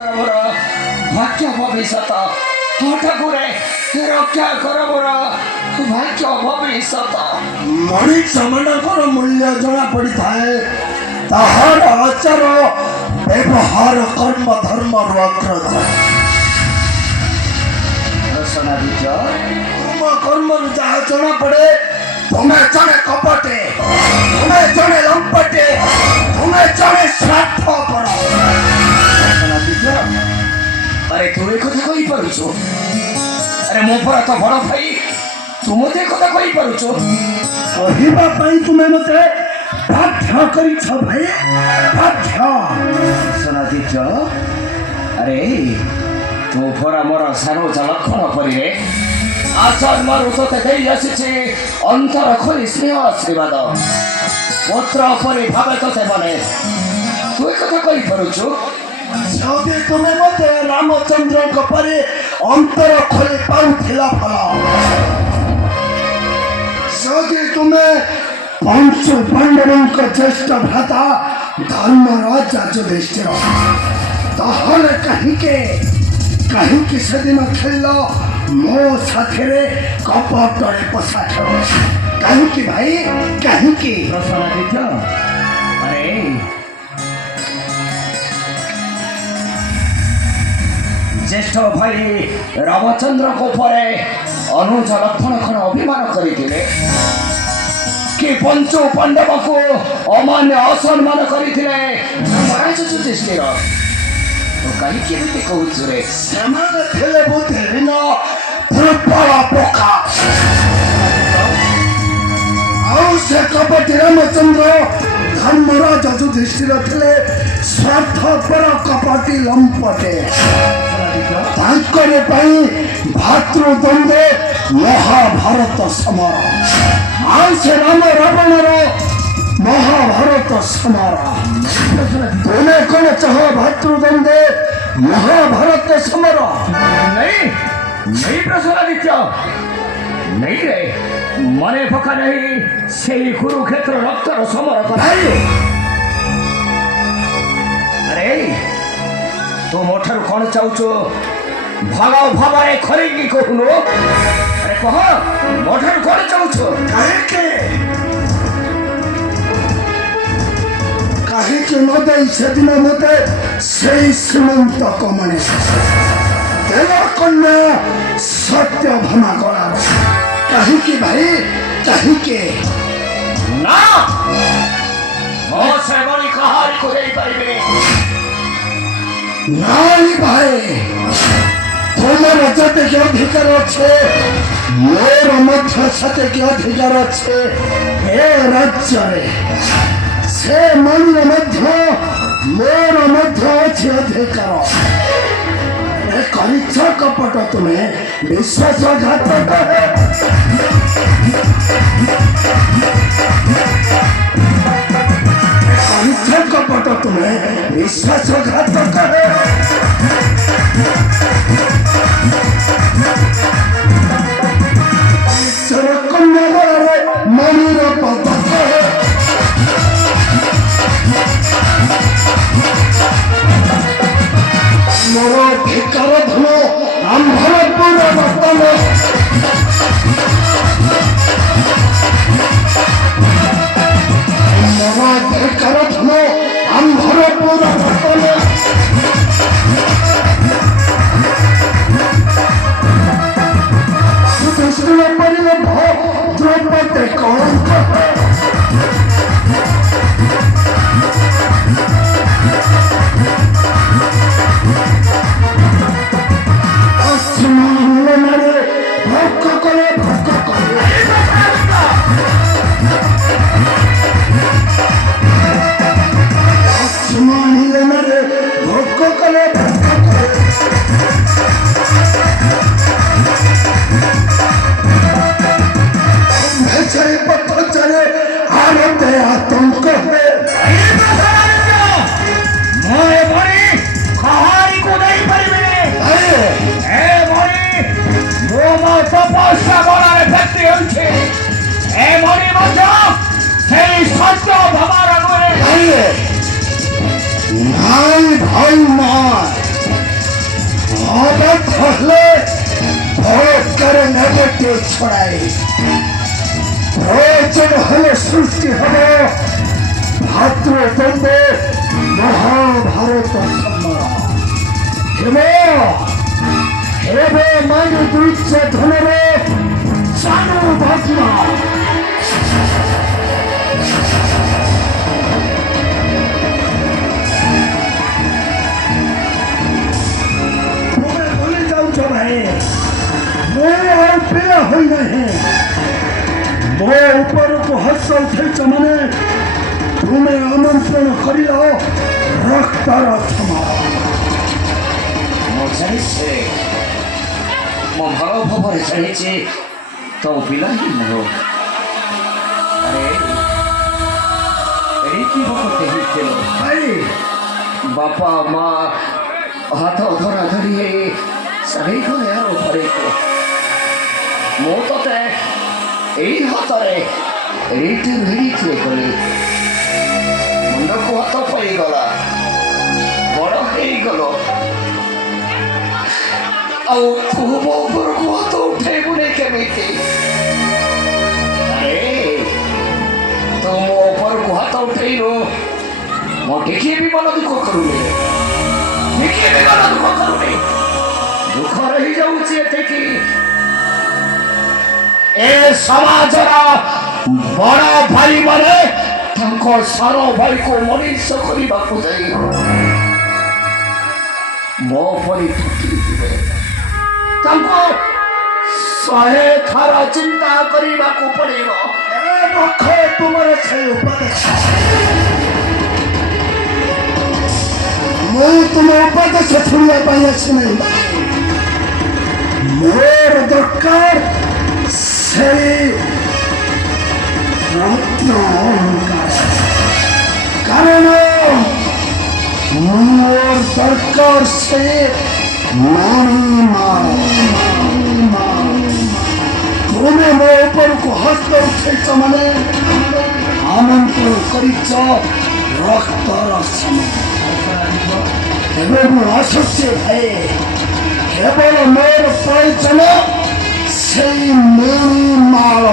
ଭାଗ୍ୟ ଭବିଷ୍ୟତ ଠାକୁରେ ରକ୍ଷା କର ମୋର ଭାଗ୍ୟ ଭବିଷ୍ୟତ। ମଣିଷ ମାନଙ୍କର ମୂଲ୍ୟ ଜଣା ପଡିଥାଏ ତାହାର ଆଚାର ବ୍ୟବହାର କର୍ମ ଧର୍ମର ଅଗ୍ରତା। ତୁମ କର୍ମରୁ ଯାହା ଜଣା ପଡେ ତୁମେ ଜଣେ କପଟେ, ତୁମେ ଜଣେ ଲମ୍ପଟେ, ତୁମେ ଜଣେ ସ୍ୱାର୍ଥପର। আরে তুমি কথা কই পারুছো? আরে ମୋ ପରା ତ ବଡ଼ ଭାଇ, ତୁ ମୋତେ କଥା କହି ପାରୁଛୁ? କହିବା ପାଇଁ ତୁମେ ମୋତେ ବାଧ୍ୟ କରିଛ ଭାଇ, ବାଧ୍ୟ। সোনাদিত্য, আরে ତୁ ପରା ମୋର ସାନୋଜ ଲକ୍ଷଣ ପରିରେ ଆଜନ୍ମରୁ ତୋତେ ଦେଇ ଆସିଛି ଅନ୍ତର ଖୋଲି ସ୍ନେହ ଆଶୀର୍ବାଦ, ପୁତ୍ର ପରି ଭାବେ ତୋତେ ମନେ। ତୁ ଏ କଥା କହିପାରୁଛୁ? ଯଦି ତୁମେ ମୋତେ ରାମଚନ୍ଦ୍ରଙ୍କ ପରି ଅନ୍ତର ଖୋଲି ପାଉଥିଲା ଭଲ, ଯଦି ତୁମେ ପଞ୍ଚୁ ପାଣ୍ଡବଙ୍କ ଜ୍ୟେଷ୍ଠ ଭ୍ରାତା ଧର୍ମରାଜ ଯୁଧିଷ୍ଠିର, ତାହେଲେ କାହିଁକି ସେଦିନ ଖେଳିଲ ମୋ ସାଥିରେ କପଟରେ ପଶା ଖେଳ? କାହିଁକି ଭାଇ, କାହିଁକି? সোনাদিত্য, আরে জ্যেষ্ঠ ভাই রামচন্দ্রଙ୍କ ଉପରେ ଅନୁଜ ଲକ୍ଷଣ କ'ଣ ଅଭିମାନ କରିଥିଲେ କି ପଞ୍ଚୁ ପାଣ୍ଡବଙ୍କୁ ଅମାନ୍ୟ ଅସମ୍ମାନ କରିଥିଲେ ମହାରାଜ ଯୁଧିଷ୍ଠିର? ତୁ କାହିଁକି ଏମିତି କହୁଛୁ ରେ? ସେମାନେ ଥିଲେ ବୁଦ୍ଧିହୀନ ଦୁର୍ବଳ ପୋକା, ଆଉ ସେ କପଟି ରାମଚନ୍ଦ୍ର ଧର୍ମରାଜ ଯୁଧିଷ୍ଠିର ଥିଲେ ସ୍ୱାର୍ଥପର କପଟି ଲମ୍ପଟେ। ତାଙ୍କରି ପାଇଁ ଭାତୃଦ୍ୱନ୍ଦ୍ୱ ମହାଭାରତ ସମର, ଆଉ ସେ ରାମ ରାବଣର ମହାଭାରତ ସମର। ତୁମେ କ'ଣ ଚାହ ଭାତୃଦ୍ୱନ୍ଦ୍ୱ ମହାଭାରତ ସମର? नहीं नहीं प्रसन्नादित्य, नहीं रे, ମନେ ପକା ନାହିଁ ସେଇ କୁରୁକ୍ଷେତ୍ର ରକ୍ତର ସମର କଥା। ଆରେ ତୁ ମୋ ଠାରୁ କ'ଣ ଚାହୁଁଛୁ? ଭଲ ଭାବରେ ଖରେଇକି କହୁନୁ। ଆରେ କହ, ମୋ ଠାରୁ କ'ଣ ଚାହୁଁଛୁ? କାହିଁକି ନ ଦେଇ ସେଦିନ ମୋତେ ସେଇ ଶ୍ରୀମନ୍ତ କମଣି ଦେବ କନ୍ୟା ସତ୍ୟଭାମା ଗଳାର? କାହିଁକି ଭାଇ, କାହିଁକି? ନା, ମୋ ସେବଣୀ କାହାରିକୁ ଦେଇପାରିବିନି। ନାଇଁ ଭାଇ, ତୁମର ଯେତିକି ଅଧିକାର ଅଛି ମୋର ମଧ୍ୟ ସେତିକି ଅଧିକାର ଅଛି ଏ ରାଜ୍ୟରେ। ସେ ମଣିର ମଧ୍ୟ ମୋର ମଧ୍ୟ ଅଛି ଅଧିକାର। କରିଛ କପଟ ତୁମେ, ବିଶ୍ୱାସଘାତକ। କରିଛ କପଟ ତୁମେ, ବିଶ୍ୱାସଘାତକ। କନ୍ୟା ବଳରେ ମଣିର ପଦକ, ମୋର ଅଧିକାର ଧନ ଆମ୍ଭର ପୁର ବର୍ତ୍ତମାନ। ମୋର ଅଧିକାର ଧନ ଆମ୍ଭର ପୁର ବର୍ତ୍ତମାନ। ଯୁଧିଷ୍ଠିର ପରିବ ଦ୍ରୌପଦୀ କଳଙ୍କ। आतंक ভাই ভাই নয়, পৃথিবীকে ছড়ায়। প্রয়োজন হলে সৃষ্টি হবে ভাতৃদ্বন্দ্বে মহাভারত সম্মারা। হেবে মানে দুইচ্ছে ধনরে জানো ভাবনা। तुम्हें बोले जाऊं जो भाई मैं और पेला हो रहे मैं ऊपर को हस्त उठे चमने तुम्हें आमंत्रण करी लो रखता रखमा ମୁଁ ଜାଣିଛି ମୋ ଭଲ ଭାବରେ ଜାଣିଛି ତୋ ପିଲା ହିଁ ନୁହଁ। ଆରେ ଏଇଠି ଭୋକଟେ ହେଇଥିଲ भाई ବାପା ମା ହାତ ଧରା ଧରି ହେଇ ଚାଲିଗଲେ ଆଉ ଘରକୁ। ମୁଁ ତତେ ଏଇ ହାତରେ ଏଇଠି ଭିଡ଼ିଥିଏ କଲି ମୁଣ୍ଡକୁ ହାତ ପଡ଼ିଗଲା ବଡ଼ ହେଇଗଲ ଆଉ ତୁ ମୋ ଉପରକୁ ହାତ ଉଠେଇବୁନି କେମିତି? ଆରେ ତୁ ମୋ ଉପରକୁ ହାତ ଉଠେଇଲୁ ମୁଁ ଟିକିଏ ବି ମନ ଦୁଃଖ କରୁନି ଟିକିଏ ବି ମନ ଦୁଃଖ କରୁନି। ଦୁଃଖ ରହିଯାଉଛି ଏତିକି ଏ ସମାଜର ବଡ଼ ଭାଇମାନେ ତାଙ୍କ ସାନ ଭାଇକୁ ମଣିଷ କରିବାକୁ ଯାଇ ମୋ ପରି ଠକିଯିବେ। ତାଙ୍କୁ 100 ଥର ଚିନ୍ତା କରିବାକୁ ପଡ଼ିବ। ତୁମର ସେ ଉପଦେଶ ମୁଁ ତୁମ ଉପଦେଶ ଶୁଣିବା ପାଇଁ ଆସିନାହିଁ। ମୋର ଦରକାର ସେଇ ରତ୍ନ ଅଳଙ୍କାର। କାରଣ ମୋର ଦରକାର ସେ ତୁମେ ମୋ ଉପରକୁ ହସ୍ତ ଉଠେଇଛ ମାନେ ଆମନ୍ତ୍ରଣ କରିଛ ରକ୍ତର ସମୟ। ଏବେ ମୁଁ ଆସୁଛି ଭାଇ କେବଳ ମୋର ପ୍ରয়োଜନ ସେଇ ମଣିମାଳ।